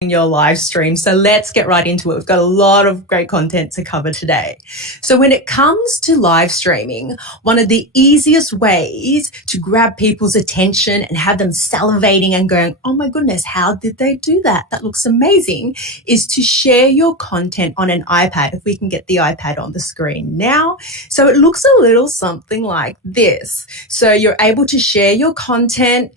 your live stream. So let's get right into it. We've got a lot of great content to cover today. So when it comes to live streaming, one of the easiest ways to grab people's attention and have them salivating and going, oh my goodness, how did they do that? That looks amazing, is to share your content on an iPad. If we can get the iPad on the screen now. So it looks a little something like this. So you're able to share your content,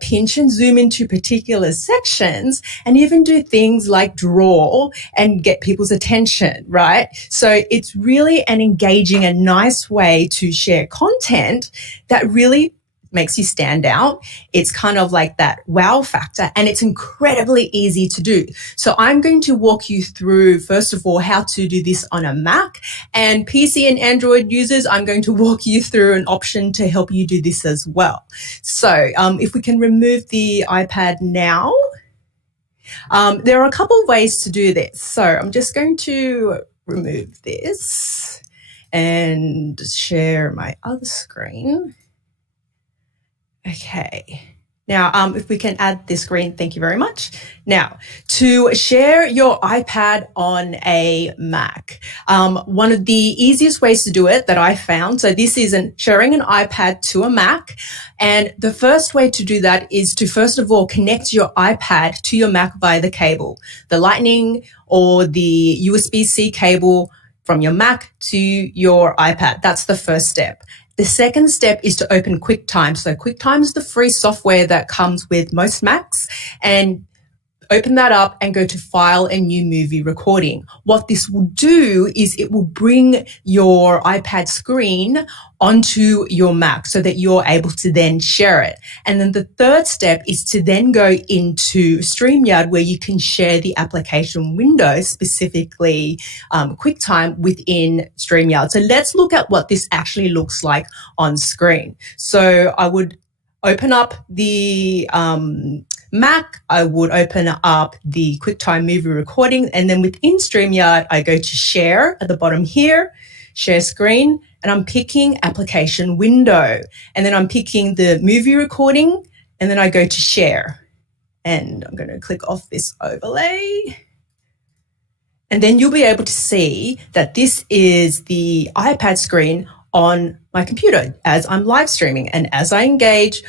pinch and zoom into particular sections, and even do things like draw and get people's attention, right? So it's really an engaging and nice way to share content that really makes you stand out. It's kind of like that wow factor, and it's incredibly easy to do. So I'm going to walk you through, first of all, how to do this on a Mac, and PC and Android users, I'm going to walk you through an option to help you do this as well. So if we can remove the iPad now. There are a couple of ways to do this. So I'm just going to remove this and share my other screen. Okay. Now, if we can add this screen, thank you very much. Now, to share your iPad on a Mac, one of the easiest ways to do it that I found, so this is sharing an iPad to a Mac, and the first way to do that is to first of all connect your iPad to your Mac via the cable, the Lightning or the USB-C cable from your Mac to your iPad. That's the first step. The second step is to open QuickTime. So QuickTime is the free software that comes with most Macs, and open that up and go to File and New Movie Recording. What this will do is it will bring your iPad screen onto your Mac so that you're able to then share it. And then the third step is to then go into StreamYard, where you can share the application window, specifically QuickTime within StreamYard. So let's look at what this actually looks like on screen. So I would open up the Mac, I would open up the QuickTime movie recording, and then within StreamYard, I go to share at the bottom here, share screen, and I'm picking application window, and then I'm picking the movie recording, and then I go to share, and I'm going to click off this overlay. And then you'll be able to see that this is the iPad screen on my computer as I'm live streaming, and as I engage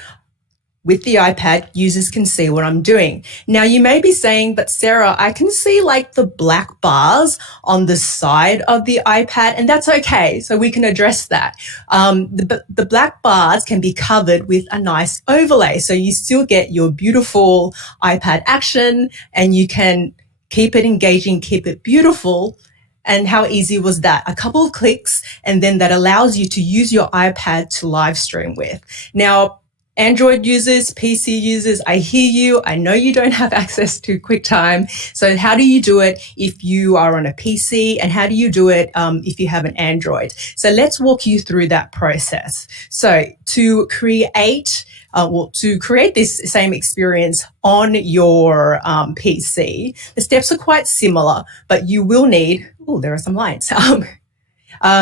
with the iPad, users can see what I'm doing. Now, you may be saying, but Sarah, I can see like the black bars on the side of the iPad, and that's okay. So we can address that. The black bars can be covered with a nice overlay. So you still get your beautiful iPad action, and you can keep it engaging, keep it beautiful. And how easy was that? A couple of clicks, and then that allows you to use your iPad to live stream with. Now, Android users, PC users, I hear you. I know you don't have access to QuickTime. So how do you do it if you are on a PC, and how do you do it if you have an Android? So let's walk you through that process. So to create this same experience on your PC, the steps are quite similar, but you will need, there are some lines.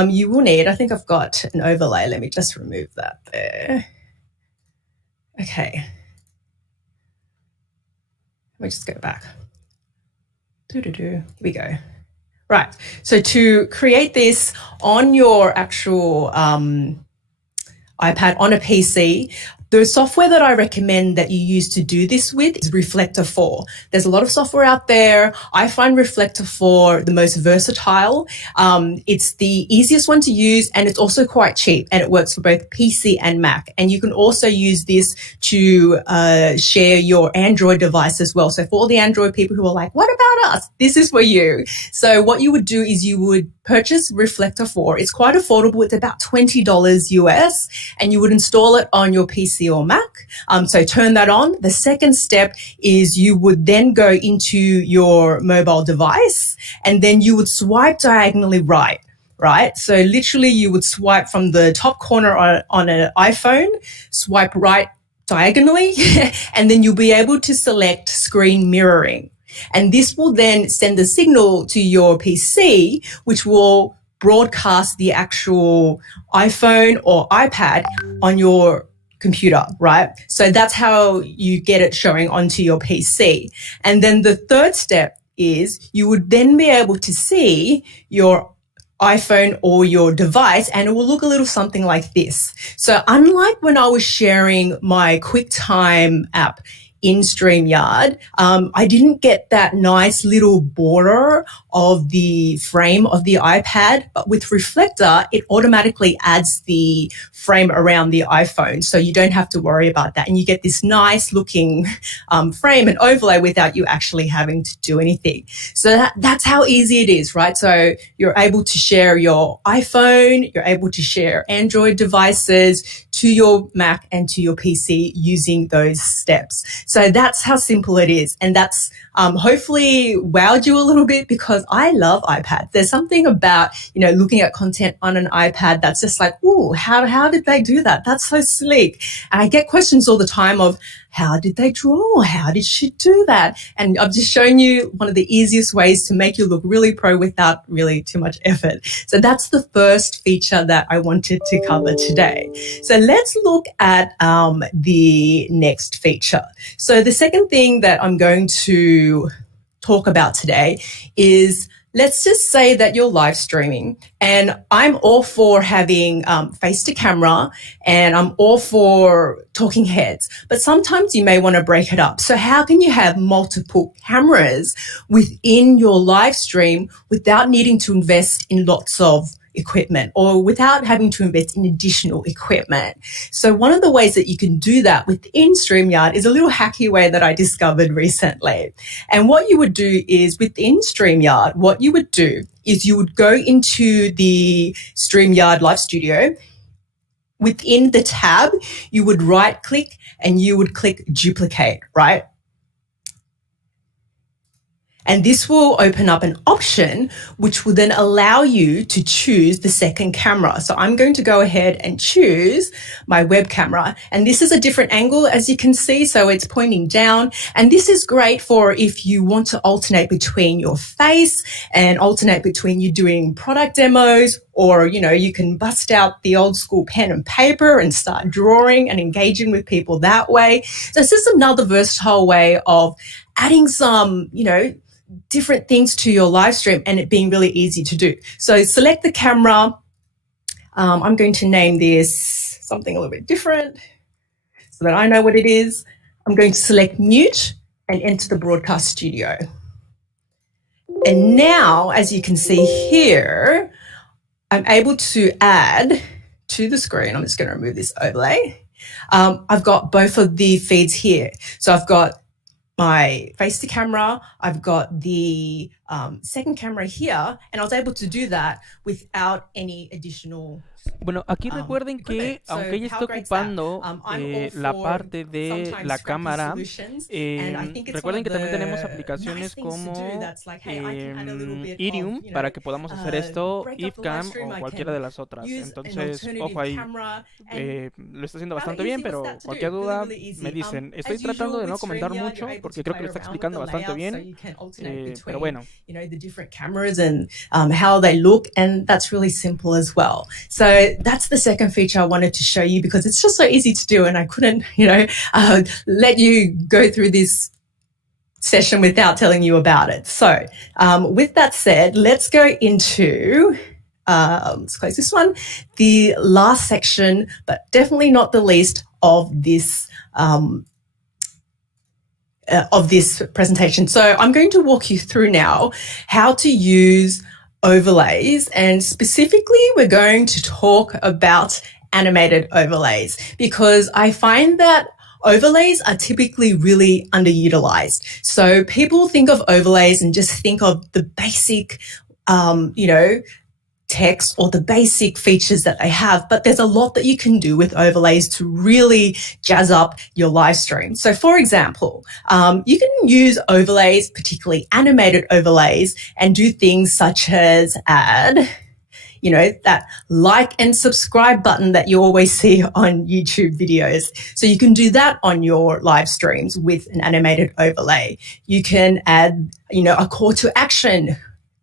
You will need, I think I've got an overlay. Let me just remove that there. Okay. Let me just go back. Here we go. Right. So to create this on your actual iPad on a PC, the software that I recommend that you use to do this with is Reflector 4. There's a lot of software out there. I find Reflector 4 the most versatile. It's the easiest one to use, and it's also quite cheap, and it works for both PC and Mac. And you can also use this to share your Android device as well. So for all the Android people who are like, what about us? This is for you. So what you would do is you would purchase Reflector 4. It's quite affordable. It's about $20 US, and you would install it on your PC or Mac. So turn that on. The second step is you would then go into your mobile device, and then you would swipe diagonally right. So literally you would swipe from the top corner on an iPhone, swipe right diagonally, and then you'll be able to select screen mirroring. And this will then send the signal to your PC, which will broadcast the actual iPhone or iPad on your computer, right? So that's how you get it showing onto your PC. And then the third step is you would then be able to see your iPhone or your device, and it will look a little something like this. So unlike when I was sharing my QuickTime app in StreamYard, I didn't get that nice little border of the frame of the iPad, but with Reflector, it automatically adds the frame around the iPhone, so you don't have to worry about that. And you get this nice looking frame and overlay without you actually having to do anything. So that's how easy it is, right? So you're able to share your iPhone, you're able to share Android devices to your Mac and to your PC using those steps. So that's how simple it is. And that's hopefully wowed you a little bit, because I love iPads. There's something about, looking at content on an iPad that's just like, ooh, how did they do that? That's so sleek. And I get questions all the time of, how did they draw? How did she do that? And I've just shown you one of the easiest ways to make you look really pro without really too much effort. So that's the first feature that I wanted to cover today. So let's look at the next feature. So the second thing that I'm going to talk about today is, let's just say that you're live streaming, and I'm all for having face to camera, and I'm all for talking heads, but sometimes you may want to break it up. So how can you have multiple cameras within your live stream without needing to invest in lots of equipment, or without having to invest in additional equipment? So one of the ways that you can do that within StreamYard is a little hacky way that I discovered recently. And what you would do is, within StreamYard, what you would do is you would go into the StreamYard Live Studio. Within the tab, you would right click and you would click duplicate, right? And this will open up an option which will then allow you to choose the second camera. So I'm going to go ahead and choose my web camera. And this is a different angle, as you can see. So it's pointing down. And this is great for if you want to alternate between your face and alternate between you doing product demos, or, you can bust out the old school pen and paper and start drawing and engaging with people that way. So it's just another versatile way of adding some, different things to your live stream and it being really easy to do. So select the camera. I'm going to name this something a little bit different so that I know what it is. I'm going to select mute and enter the broadcast studio. And now, as you can see here, I'm able to add to the screen. I'm just going to remove this overlay. I've got both of the feeds here. So I've got my face to camera, I've got the second camera here, and I was able to do that without any additional. Bueno, aquí recuerden que aunque ella está ocupando la parte de la cámara, recuerden que también tenemos aplicaciones como Irium para que podamos hacer esto, IFCAM o cualquiera de las otras. Entonces, ojo ahí, lo está haciendo bastante bien, pero cualquier duda me dicen. Estoy tratando de no comentar mucho porque creo que lo está explicando bastante bien, pero bueno. The different cameras and how they look, and that's really simple as well. So that's the second feature I wanted to show you because it's just so easy to do, and I couldn't, let you go through this session without telling you about it. So with that said, let's go into, let's close this one, the last section, but definitely not the least of this presentation. So I'm going to walk you through now how to use overlays, and specifically we're going to talk about animated overlays, because I find that overlays are typically really underutilized. So people think of overlays and just think of the basic, text or the basic features that they have, but there's a lot that you can do with overlays to really jazz up your live stream. So for example, you can use overlays, particularly animated overlays, and do things such as add, that like and subscribe button that you always see on YouTube videos. So you can do that on your live streams with an animated overlay. You can add, a call to action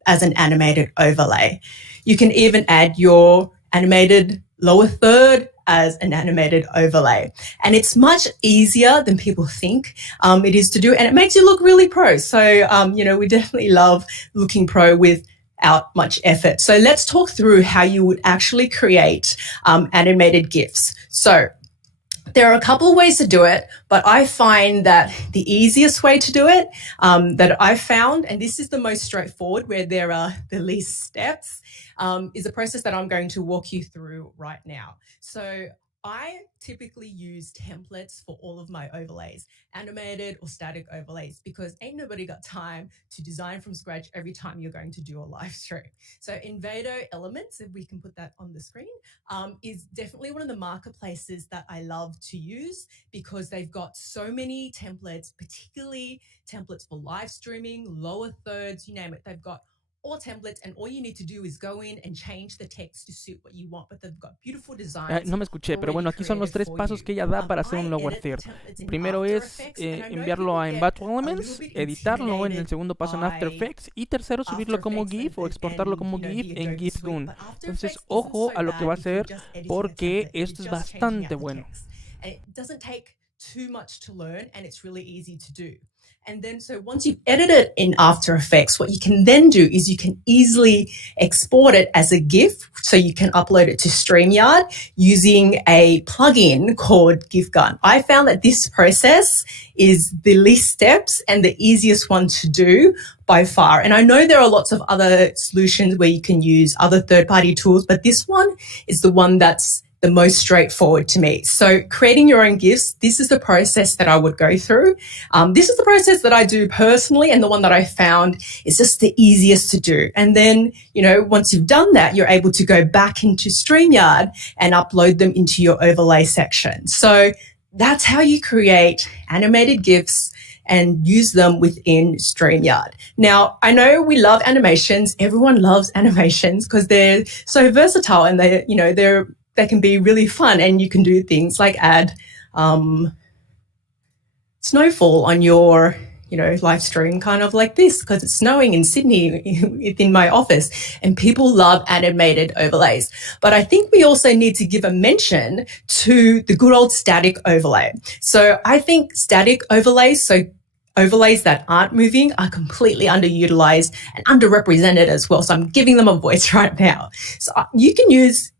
as an animated overlay. You can even add your animated lower third as an animated overlay. And it's much easier than people think it is to do, and it makes you look really pro. So, we definitely love looking pro without much effort. So let's talk through how you would actually create animated GIFs. So there are a couple of ways to do it, but I find that the easiest way to do it that I've found, and this is the most straightforward, where there are the least steps, is a process that I'm going to walk you through right now. So I typically use templates for all of my overlays, animated or static overlays, because ain't nobody got time to design from scratch every time you're going to do a live stream. So EnVivo Elements, if we can put that on the screen, is definitely one of the marketplaces that I love to use, because they've got so many templates, particularly templates for live streaming, lower thirds, you name it. They've got all templates, and all you need to do is go in and change the text to suit what you want, but they've got beautiful designs. No me escuché, pero bueno, aquí son los 3 pasos que ella da para hacer un lower third. Primero es enviarlo a EnVivo Elements, editarlo en el segundo paso en After Effects, y tercero subirlo como GIF o exportarlo como GIF en GIF-Gun. Entonces, ojo a lo que va a hacer, porque esto es bastante bueno. It doesn't take too much to learn, and it's really easy to do. And then, so once you've edited in After Effects, what you can then do is you can easily export it as a GIF. So you can upload it to StreamYard using a plugin called GIF-Gun. I found that this process is the least steps and the easiest one to do by far. And I know there are lots of other solutions where you can use other third-party tools, but this one is the one that's the most straightforward to me. So creating your own GIFs, this is the process that I would go through. This is the process that I do personally, and the one that I found is just the easiest to do. And then, once you've done that, you're able to go back into StreamYard and upload them into your overlay section. So that's how you create animated GIFs and use them within StreamYard. Now, I know we love animations. Everyone loves animations because they're so versatile, and they can be really fun, and you can do things like add snowfall on your live stream, kind of like this, because it's snowing in Sydney within my office, and people love animated overlays. But I think we also need to give a mention to the good old static overlay. So I think static overlays, so overlays that aren't moving, are completely underutilized and underrepresented as well. So I'm giving them a voice right now. So you can use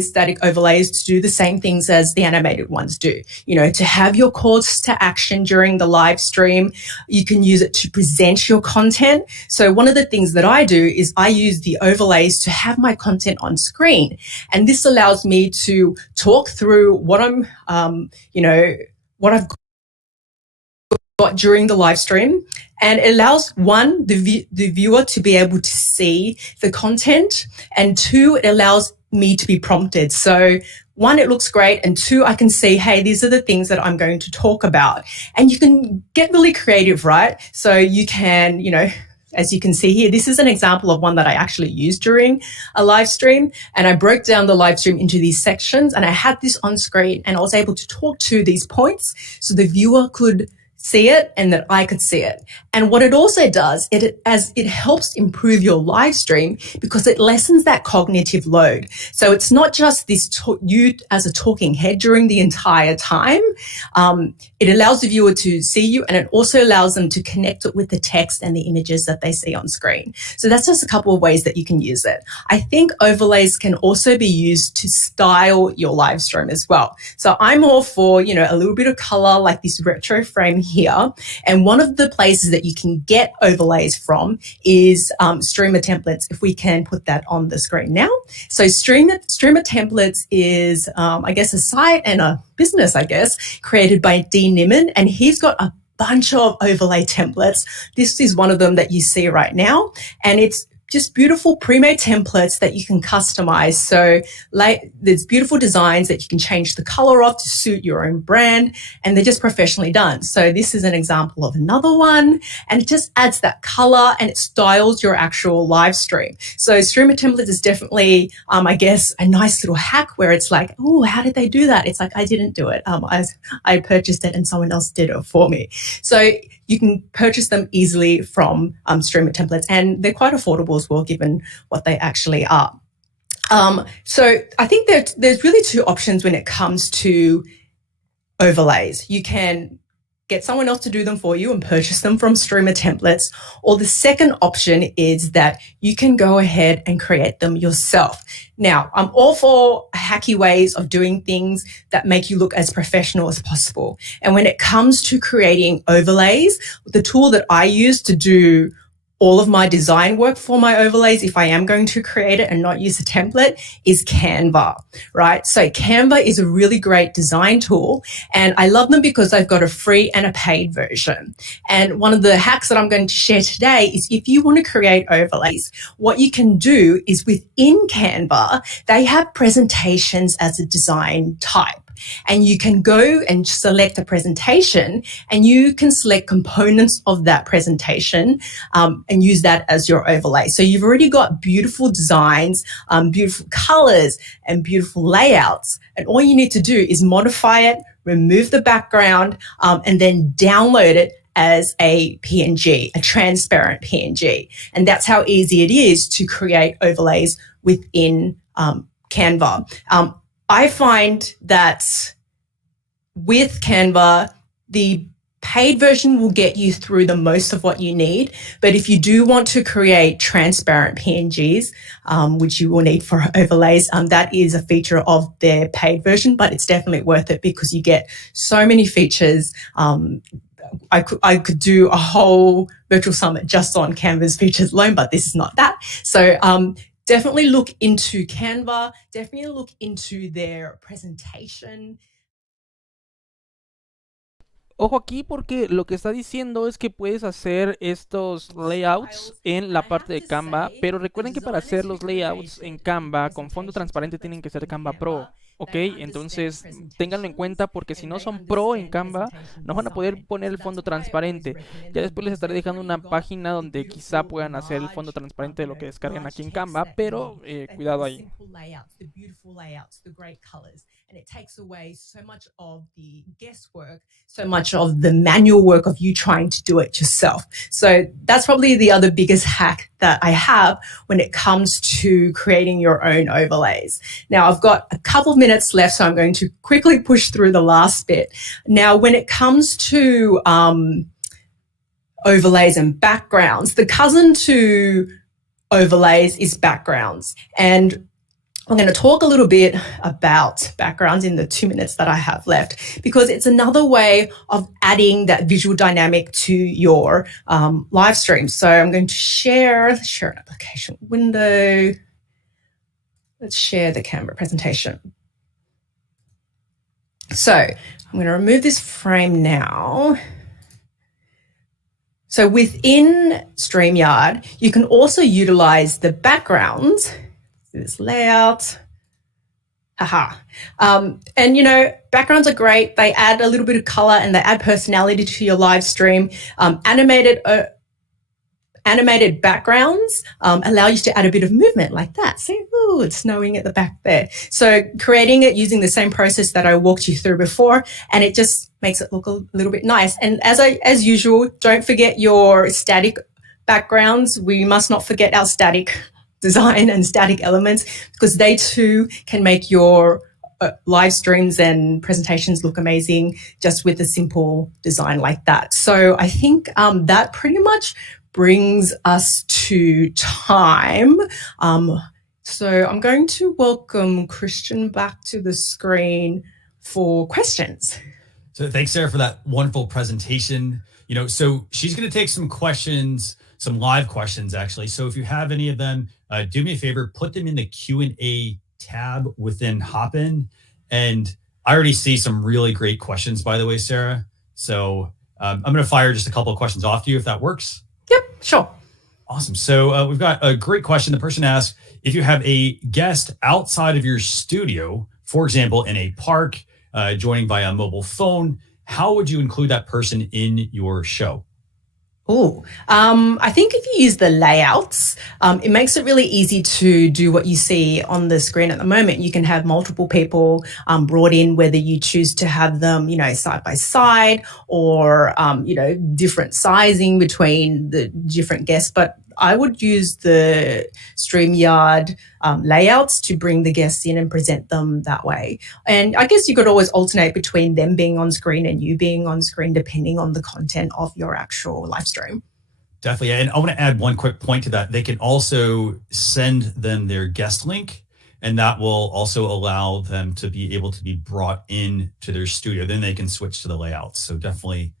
static overlays, to do the same things as the animated ones do. To have your calls to action during the live stream. You can use it to present your content. So one of the things that I do is I use the overlays to have my content on screen. And this allows me to talk through what what I've got during the live stream. And it allows, one, the viewer to be able to see the content, and two, it allows me to be prompted. So one, it looks great, and two, I can see, hey, these are the things that I'm going to talk about. And you can get really creative, right? So you can, as you can see here, this is an example of one that I actually used during a live stream. And I broke down the live stream into these sections, and I had this on screen, and I was able to talk to these points so the viewer could see it and that I could see it. And what it also does, it helps improve your live stream, because it lessens that cognitive load. So it's not just this you as a talking head during the entire time. It allows the viewer to see you, and it also allows them to connect it with the text and the images that they see on screen. So that's just a couple of ways that you can use it. I think overlays can also be used to style your live stream as well. So I'm all for, a little bit of color, like this retro frame here. And one of the places that you can get overlays from is Streamer Templates, if we can put that on the screen now. So Streamer Templates is, I guess, a site and a business, created by Dean Niman, and he's got a bunch of overlay templates. This is one of them that you see right now, and it's just beautiful pre-made templates that you can customize. So there's beautiful designs that you can change the color of to suit your own brand, and they're just professionally done. So this is an example of another one, and it just adds that color and it styles your actual live stream. So Streamer Templates is definitely, a nice little hack where it's like, oh, how did they do that? It's like, I didn't do it. I purchased it and someone else did it for me. So you can purchase them easily from Streamer Templates, and they're quite affordable as well, given what they actually are. So I think that there's really two options when it comes to overlays. You can get someone else to do them for you and purchase them from Streamer templates. Or the second option is that you can go ahead and create them yourself. Now, I'm all for hacky ways of doing things that make you look as professional as possible. And when it comes to creating overlays, the tool that I use to do all of my design work for my overlays, if I am going to create it and not use a template, is Canva, right? So Canva is a really great design tool, and I love them because they've got a free and a paid version. And one of the hacks that I'm going to share today is if you want to create overlays, what you can do is within Canva, they have presentations as a design type. And you can go and select a presentation, and you can select components of that presentation and use that as your overlay. So you've already got beautiful designs, beautiful colors, and beautiful layouts. And all you need to do is modify it, remove the background, and then download it as a PNG, a transparent PNG. And that's how easy it is to create overlays within Canva. I find that with Canva, the paid version will get you through the most of what you need. But if you do want to create transparent PNGs, which you will need for overlays, that is a feature of their paid version, but it's definitely worth it because you get so many features. I could do a whole virtual summit just on Canva's features alone, but this is not that. So, definitely look into Canva, definitely look into their presentation. Ojo aquí porque lo que está diciendo es que puedes hacer estos layouts en la parte de Canva, pero recuerden que para hacer los layouts en Canva con fondo transparente tienen que ser Canva Pro. Ok, entonces ténganlo en cuenta porque si no son pro en Canva no van a poder poner el fondo transparente. Ya después les estaré dejando una página donde quizá puedan hacer el fondo transparente de lo que descarguen aquí en Canva, pero cuidado ahí. And it takes away so much of the guesswork, so much of the manual work of you trying to do it yourself. So that's probably the other biggest hack that I have when it comes to creating your own overlays. Now, I've got a couple of minutes left, so I'm going to quickly push through the last bit. Now, when it comes to overlays and backgrounds, the cousin to overlays is backgrounds. And I'm going to talk a little bit about backgrounds in the 2 minutes that I have left, because it's another way of adding that visual dynamic to your live stream. So I'm going to share an application window. Let's share the camera presentation. So I'm going to remove this frame now. So within StreamYard, you can also utilize the backgrounds. This layout. And you know, backgrounds are great. They add a little bit of color and they add personality to your live stream. Animated backgrounds allow you to add a bit of movement like that. See, ooh, it's snowing at the back there. So creating it using the same process that I walked you through before, and it just makes it look a little bit nice. And as usual, don't forget your static backgrounds. We must not forget our static design and static elements, because they too can make your live streams and presentations look amazing just with a simple design like that. So I think that pretty much brings us to time. So I'm going to welcome Christian back to the screen for questions. So thanks, Sarah, for that wonderful presentation. You know, so she's going to take some questions, some live questions, actually. So if you have any of them, do me a favor, put them in the Q&A tab within Hopin. And I already see some really great questions, by the way, Sarah. So I'm going to fire just a couple of questions off to you, if that works. Yep, sure. Awesome. So we've got a great question. The person asks, if you have a guest outside of your studio, for example, in a park, joining via a mobile phone, how would you include that person in your show? Oh, I think if you use the layouts, it makes it really easy to do what you see on the screen at the moment. You can have multiple people brought in, whether you choose to have them, you know, side by side, or, you know, different sizing between the different guests. But I would use the StreamYard layouts to bring the guests in and present them that way. And I guess you could always alternate between them being on screen and you being on screen, depending on the content of your actual live stream. Definitely. And I want to add one quick point to that. They can also send them their guest link, and that will also allow them to be able to be brought in to their studio. Then they can switch to the layouts. So definitely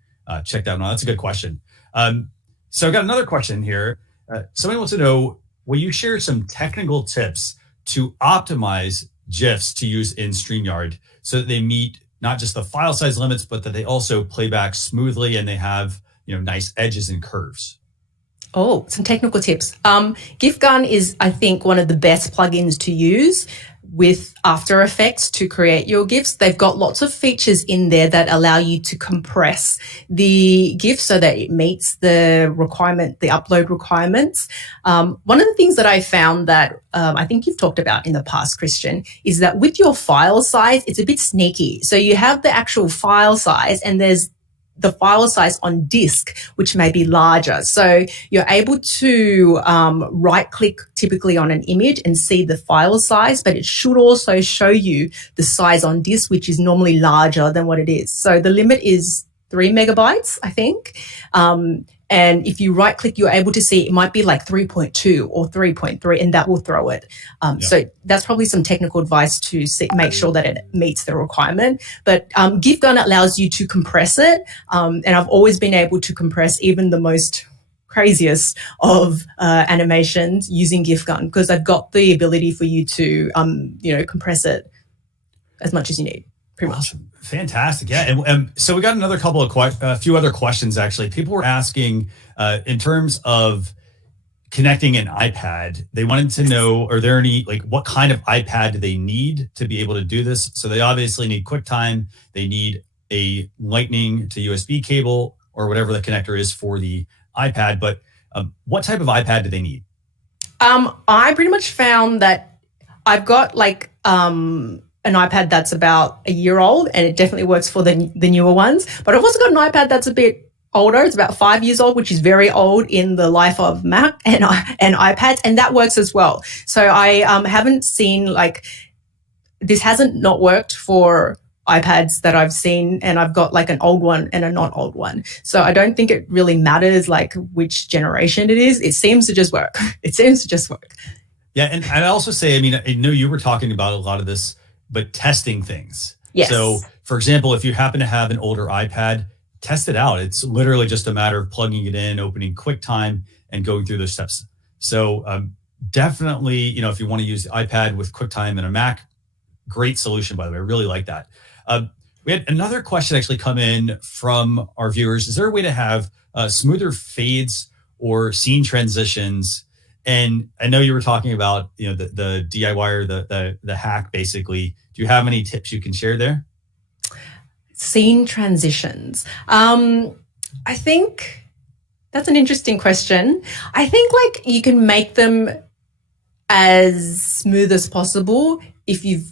check that one out. That's a good question. So I got another question here. Somebody wants to know, will you share some technical tips to optimize GIFs to use in StreamYard so that they meet not just the file size limits, but that they also play back smoothly and they have, nice edges and curves? Oh, some technical tips. GIF Gun is, I think, one of the best plugins to use with After Effects to create your GIFs. They've got lots of features in there that allow you to compress the GIF so that it meets the upload requirements. One of the things that I found that I think you've talked about in the past, Christian, is that with your file size, it's a bit sneaky. So you have the actual file size and there's the file size on disk, which may be larger. So you're able to right click typically on an image and see the file size, but it should also show you the size on disk, which is normally larger than what it is. So the limit is 3 megabytes, I think. And if you right click, you're able to see it might be like 3.2 or 3.3, and that will throw it. So that's probably some technical advice to make sure that it meets the requirement. But GIF Gun allows you to compress it. And I've always been able to compress even the most craziest of animations using GIF Gun, because I've got the ability for you to, compress it as much as you need. Pretty much. Fantastic. Yeah. And so we got a few other questions, actually. People were asking in terms of connecting an iPad, they wanted to know, are there any, what kind of iPad do they need to be able to do this? So they obviously need QuickTime. They need a Lightning to USB cable or whatever the connector is for the iPad. But what type of iPad do they need? I pretty much found that I've got an iPad that's about a year old, and it definitely works for the newer ones. But I've also got an iPad that's a bit older. It's about 5 years old, which is very old in the life of Mac and iPads, and that works as well. So I haven't seen this hasn't not worked for iPads that I've seen, and I've got an old one and a not old one. So I don't think it really matters which generation it is. It seems to just work. Yeah, and I'd also say, I know you were talking about a lot of this, but testing things. Yes. So, for example, if you happen to have an older iPad, test it out. It's literally just a matter of plugging it in, opening QuickTime, and going through those steps. So definitely, if you want to use the iPad with QuickTime and a Mac, great solution, by the way. I really like that. We had another question actually come in from our viewers. Is there a way to have smoother fades or scene transitions? And I know you were talking about, the DIY or the hack, basically. Do you have any tips you can share there? Scene transitions. I think that's an interesting question. I think you can make them as smooth as possible if you've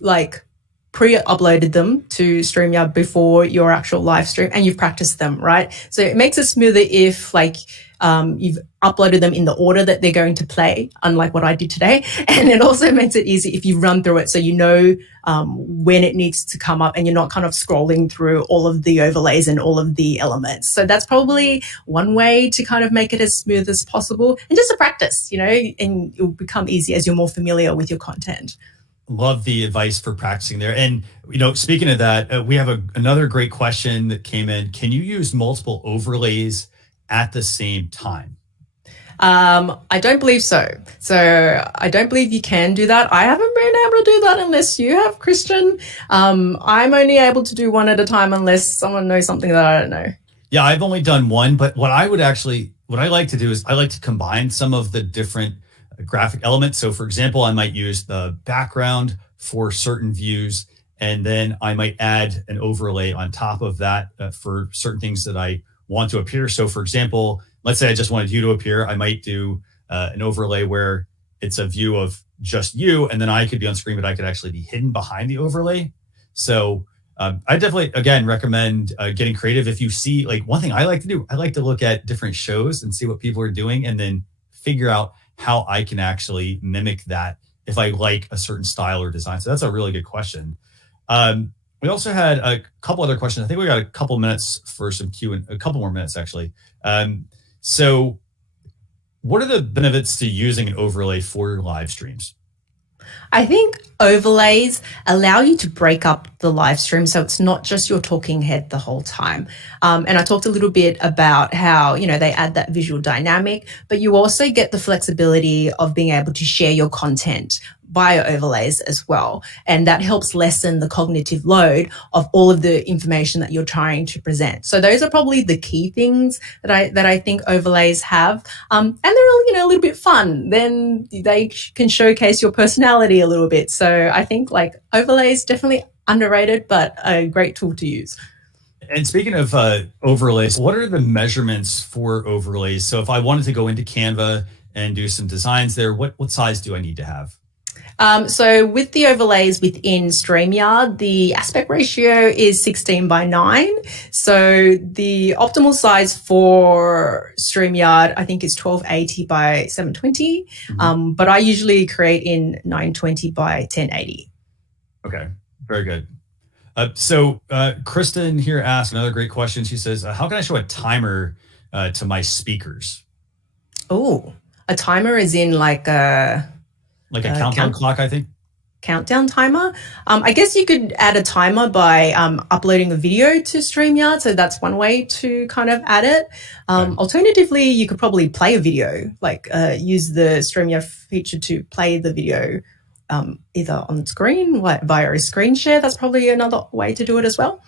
pre-uploaded them to StreamYard before your actual live stream and you've practiced them, right? So it makes it smoother if you've uploaded them in the order that they're going to play, unlike what I did today. And it also makes it easy if you run through it so you know when it needs to come up and you're not kind of scrolling through all of the overlays and all of the elements. So that's probably one way to kind of make it as smooth as possible, and just to practice, and it'll become easy as you're more familiar with your content. Love the advice for practicing there. And, speaking of that, we have another great question that came in. Can you use multiple overlays at the same time? I don't believe so. So I don't believe you can do that. I haven't been able to do that unless you have, Christian. I'm only able to do one at a time unless someone knows something that I don't know. Yeah, I've only done one, but what I like to do is I like to combine some of the different graphic elements. So for example, I might use the background for certain views, and then I might add an overlay on top of that for certain things that I want to appear. So for example, let's say I just wanted you to appear. I might do an overlay where it's a view of just you, and then I could be on screen, but I could actually be hidden behind the overlay. So I definitely, again, recommend getting creative. If you see, one thing I like to do, I like to look at different shows and see what people are doing and then figure out how I can actually mimic that if I like a certain style or design. So that's a really good question. We also had a couple other questions. I think we got a couple minutes for some a couple more minutes actually. So what are the benefits to using an overlay for your live streams? I think overlays allow you to break up the live stream so it's not just your talking head the whole time. And I talked a little bit about how, you know, they add that visual dynamic, but you also get the flexibility of being able to share your content via overlays as well. And that helps lessen the cognitive load of all of the information that you're trying to present. So those are probably the key things that I think overlays have. And they're all, you know, a little bit fun. Then they can showcase your personality a little bit. So I think like overlays definitely underrated, but a great tool to use. And speaking of overlays, what are the measurements for overlays? So if I wanted to go into Canva and do some designs there, what size do I need to have? So with the overlays within StreamYard, the aspect ratio is 16:9. So the optimal size for StreamYard, I think, is 1280 by 720. But I usually create in 920 by 1080. Okay, very good. So Kristen here asked another great question. She says, how can I show a timer to my speakers? Oh, a timer is in like a countdown clock, I think. Countdown timer. I guess you could add a timer by uploading a video to StreamYard. So that's one way to kind of add it. Alternatively, you could probably play a video, like use the StreamYard feature to play the video either on screen via a screen share. That's probably another way to do it as well.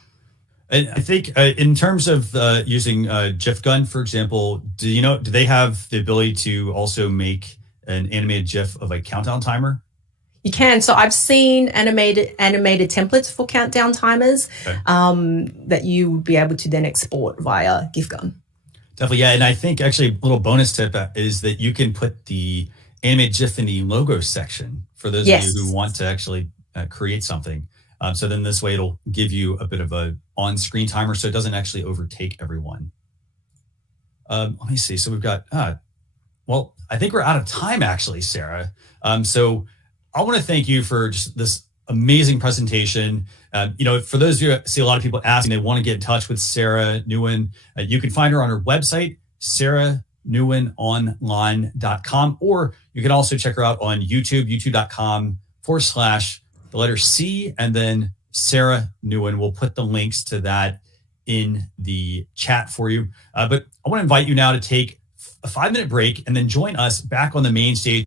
And I think in terms of using GIF Gun, for example, do they have the ability to also make an animated GIF of a countdown timer? You can. So I've seen animated templates for countdown timers that you would be able to then export via GIF Gun. Definitely, yeah. And I think actually a little bonus tip is that you can put the animated GIF in the logo section for those of you who want to actually create something. So then this way it'll give you a bit of a on-screen timer so it doesn't actually overtake everyone. Let me see. So we've got, well, I think we're out of time actually, Sarah. So I want to thank you for just this amazing presentation. You know, for those of you, I see a lot of people asking, they want to get in touch with Sarah Nguyen. You can find her on her website, sarahnuenonline.com, or you can also check her out on YouTube, youtube.com/C and then Sarah Nguyen. We'll put the links to that in the chat for you. But I want to invite you now to take a 5-minute break and then join us back on the main stage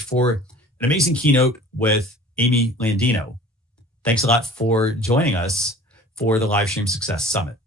for an amazing keynote with Amy Landino. Thanks a lot for joining us for the Livestream Success Summit.